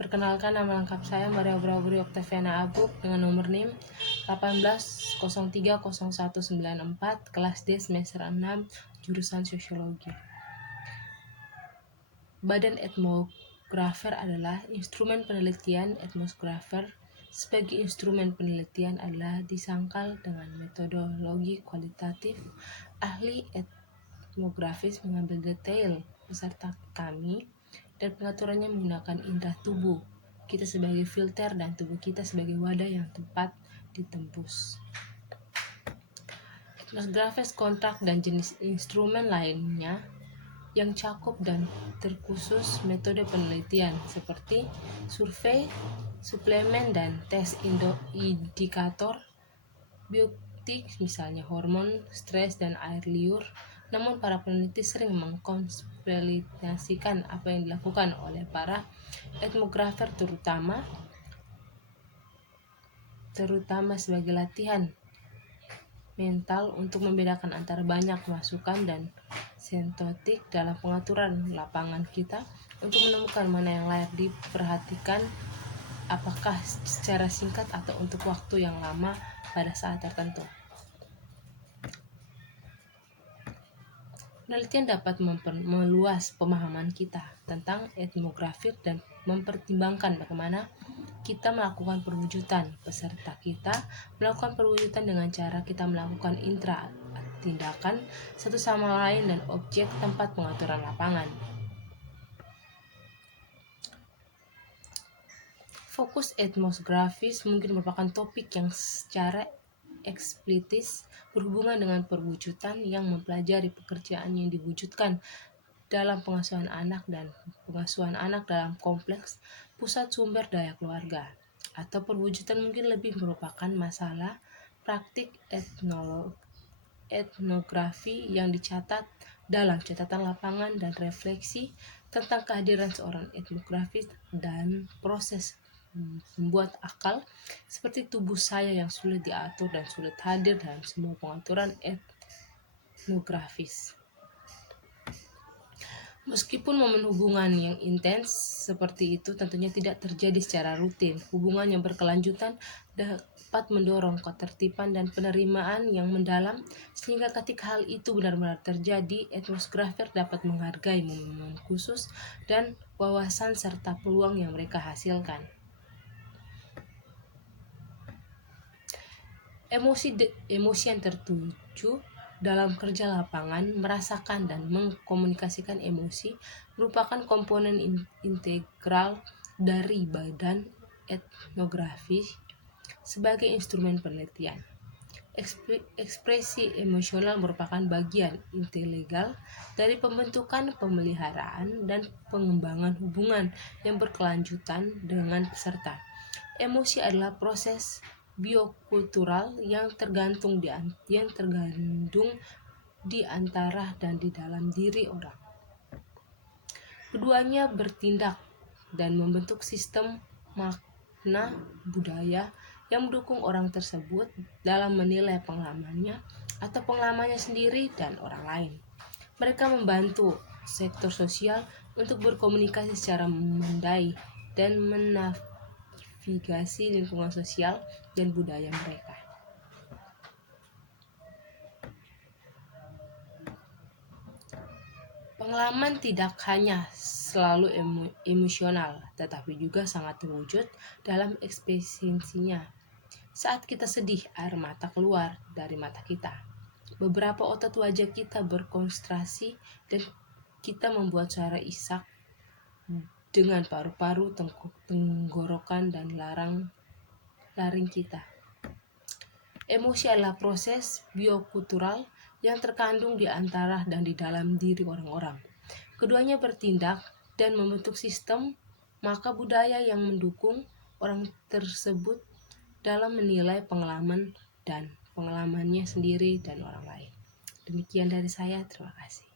Perkenalkan, nama lengkap saya Maria Braubri Oktaviana Abuk dengan nomor NIM 18030194, kelas D semester 6, jurusan Sosiologi. Badan etnografer adalah instrumen penelitian. Etnografer sebagai instrumen penelitian adalah disangkal dengan metodologi kualitatif. Ahli etnografis mengambil detail peserta kami dan pengaturannya menggunakan indera tubuh kita sebagai filter dan tubuh kita sebagai wadah yang tepat ditembus. Etnografis kontrak dan jenis instrumen lainnya yang cakup dan terkhusus metode penelitian seperti survei, suplemen, dan tes indikator biotik, misalnya hormon, stres, dan air liur. Namun para peneliti sering mengkonspirasikan apa yang dilakukan oleh para etnografer terutama sebagai latihan mental untuk membedakan antara banyak masukan dan sensotik dalam pengaturan lapangan kita untuk menemukan mana yang layak diperhatikan, apakah secara singkat atau untuk waktu yang lama pada saat tertentu. Penelitian dapat meluas pemahaman kita tentang etnografi dan mempertimbangkan bagaimana kita melakukan perwujudan. Peserta kita melakukan perwujudan dengan cara kita melakukan tindakan satu sama lain dan objek tempat pengaturan lapangan. Fokus etnografis mungkin merupakan topik yang secara eksplisit berhubungan dengan perwujudan yang mempelajari pekerjaan yang diwujudkan dalam pengasuhan anak dan pengasuhan anak dalam kompleks pusat sumber daya keluarga. Atau perwujudan mungkin lebih merupakan masalah praktik etnografi yang dicatat dalam catatan lapangan dan refleksi tentang kehadiran seorang etnografis dan proses membuat akal seperti tubuh saya yang sulit diatur dan sulit hadir dalam semua pengaturan etnografis. Meskipun momen hubungan yang intens seperti itu tentunya tidak terjadi secara rutin, hubungan yang berkelanjutan dapat mendorong ketertiban dan penerimaan yang mendalam, sehingga ketika hal itu benar-benar terjadi, etnografer dapat menghargai momen khusus dan wawasan serta peluang yang mereka hasilkan. Emosi yang tertuju dalam kerja lapangan, merasakan dan mengkomunikasikan emosi merupakan komponen integral dari badan etnografi sebagai instrumen penelitian. Ekspresi emosional merupakan bagian integral dari pembentukan, pemeliharaan, dan pengembangan hubungan yang berkelanjutan dengan peserta. Emosi adalah proses biokultural yang tergandung di antara dan di dalam diri orang. Keduanya bertindak dan membentuk sistem makna budaya yang mendukung orang tersebut dalam menilai pengalamannya atau pengalamannya sendiri dan orang lain. Mereka membantu sektor sosial untuk berkomunikasi secara memadai dan menavigasi lingkungan sosial dan budaya mereka. Pengalaman tidak hanya selalu emosional, tetapi juga sangat terwujud dalam ekspresinya. Saat kita sedih, air mata keluar dari mata kita. Beberapa otot wajah kita berkonsentrasi dan kita membuat suara isak dengan paru-paru, tenggorokan, dan laring kita. Emosi adalah proses biokultural yang terkandung di antara dan di dalam diri orang-orang. Keduanya bertindak dan membentuk sistem maka budaya yang mendukung orang tersebut dalam menilai pengalaman dan pengalamannya sendiri dan orang lain. Demikian dari saya, terima kasih.